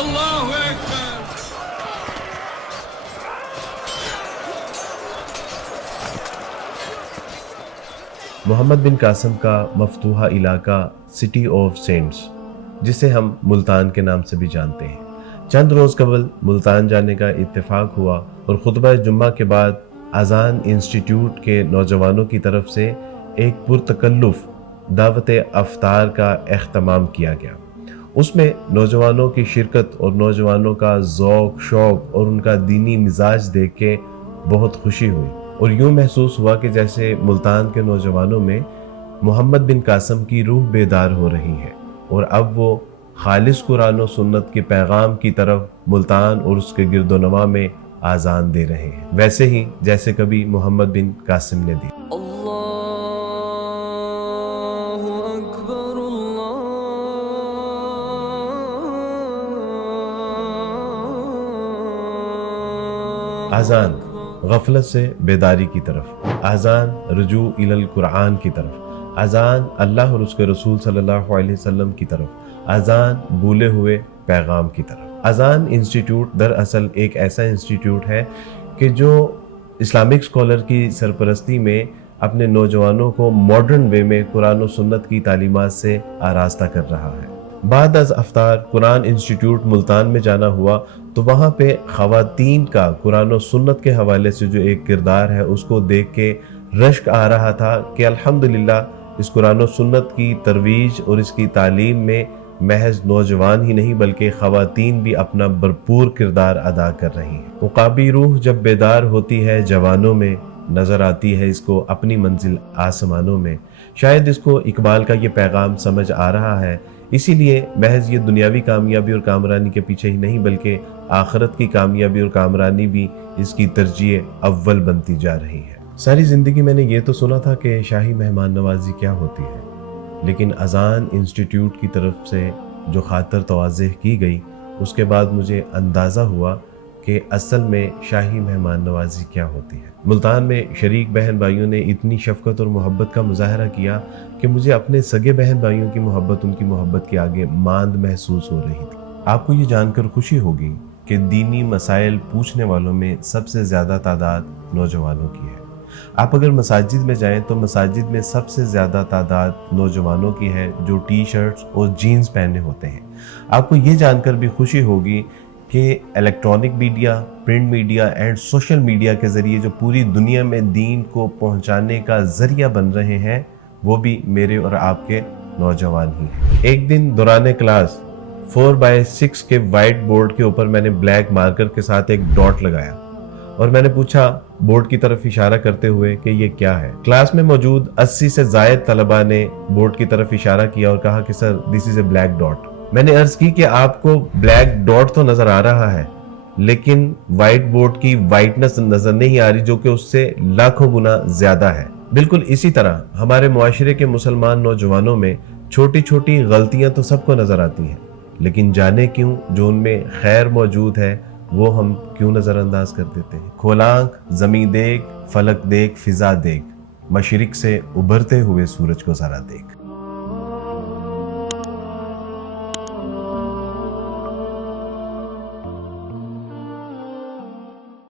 اللہ اکبر۔ محمد بن قاسم کا مفتوحہ علاقہ city of cents, جسے ہم ملتان کے نام سے بھی جانتے ہیں، چند روز قبل ملتان جانے کا اتفاق ہوا اور خطبہ جمعہ کے بعد اذان انسٹیٹیوٹ کے نوجوانوں کی طرف سے ایک پرتکلف دعوت افطار کا اہتمام کیا گیا۔ اس میں نوجوانوں کی شرکت اور نوجوانوں کا ذوق شوق اور ان کا دینی مزاج دیکھ کے بہت خوشی ہوئی، اور یوں محسوس ہوا کہ جیسے ملتان کے نوجوانوں میں محمد بن قاسم کی روح بیدار ہو رہی ہے، اور اب وہ خالص قرآن و سنت کے پیغام کی طرف ملتان اور اس کے گرد و نواح میں آذان دے رہے ہیں، ویسے ہی جیسے کبھی محمد بن قاسم نے دی۔ اذان غفلت سے بیداری کی طرف، اذان رجوع الی القرآن کی طرف، اذان اللہ اور اس کے رسول صلی اللہ علیہ وسلم کی طرف، اذان بھولے ہوئے پیغام کی طرف۔ اذان انسٹیٹیوٹ دراصل ایک ایسا انسٹیٹیوٹ ہے کہ جو اسلامک اسکالر کی سرپرستی میں اپنے نوجوانوں کو ماڈرن وے میں قرآن و سنت کی تعلیمات سے آراستہ کر رہا ہے۔ بعد از افطار قرآن انسٹیٹیوٹ ملتان میں جانا ہوا تو وہاں پہ خواتین کا قرآن و سنت کے حوالے سے جو ایک کردار ہے اس کو دیکھ کے رشک آ رہا تھا کہ الحمدللہ اس قرآن و سنت کی ترویج اور اس کی تعلیم میں محض نوجوان ہی نہیں بلکہ خواتین بھی اپنا بھرپور کردار ادا کر رہی ہیں۔ عقابی روح جب بیدار ہوتی ہے جوانوں میں، نظر آتی ہے اس کو اپنی منزل آسمانوں میں۔ شاید اس کو اقبال کا یہ پیغام سمجھ آ رہا ہے، اسی لیے محض یہ دنیاوی کامیابی اور کامرانی کے پیچھے ہی نہیں بلکہ آخرت کی کامیابی اور کامرانی بھی اس کی ترجیح اول بنتی جا رہی ہے۔ ساری زندگی میں نے یہ تو سنا تھا کہ شاہی مہمان نوازی کیا ہوتی ہے، لیکن اذان انسٹیٹیوٹ کی طرف سے جو خاطر تواضع کی گئی اس کے بعد مجھے اندازہ ہوا کہ اصل میں شاہی مہمان نوازی کیا ہوتی ہے۔ ملتان میں شریک بہن بھائیوں نے اتنی شفقت اور محبت کا مظاہرہ کیا کہ مجھے اپنے سگے بہن بھائیوں کی محبت ان کی محبت کے آگے ماند محسوس ہو رہی تھی۔ آپ کو یہ جان کر خوشی ہوگی کہ دینی مسائل پوچھنے والوں میں سب سے زیادہ تعداد نوجوانوں کی ہے۔ آپ اگر مساجد میں جائیں تو مساجد میں سب سے زیادہ تعداد نوجوانوں کی ہے جو ٹی شرٹس اور جینز پہنے ہوتے ہیں۔ آپ کو یہ جان کر بھی خوشی ہوگی کہ electronic media, print media and social media کے ذریعے جو پوری دنیا میں دین کو پہنچانے کا ذریعہ بن رہے ہیں وہ بھی میرے اور آپ کے نوجوان ہی ہیں۔ ایک دن دوران کلاس 4x6 کے وائٹ بورڈ کے اوپر میں نے بلیک مارکر کے ساتھ ایک ڈاٹ لگایا اور میں نے پوچھا بورڈ کی طرف اشارہ کرتے ہوئے کہ یہ کیا ہے۔ کلاس میں موجود 80 سے زائد طلباء نے بورڈ کی طرف اشارہ کیا اور کہا کہ سر دس از اے بلیک ڈاٹ۔ میں نے عرض کی کہ آپ کو بلیک ڈاٹ تو نظر آ رہا ہے لیکن وائٹ بورڈ کی وائٹنس نظر نہیں آ رہی جو کہ اس سے لاکھوں گنا زیادہ ہے۔ بالکل اسی طرح ہمارے معاشرے کے مسلمان نوجوانوں میں چھوٹی چھوٹی غلطیاں تو سب کو نظر آتی ہیں، لیکن جانے کیوں جو ان میں خیر موجود ہے وہ ہم کیوں نظر انداز کر دیتے ہیں۔ کھول آنکھ زمیں دیکھ، فلک دیکھ، فضا دیکھ، مشرق سے ابھرتے ہوئے سورج کو ذرا دیکھ۔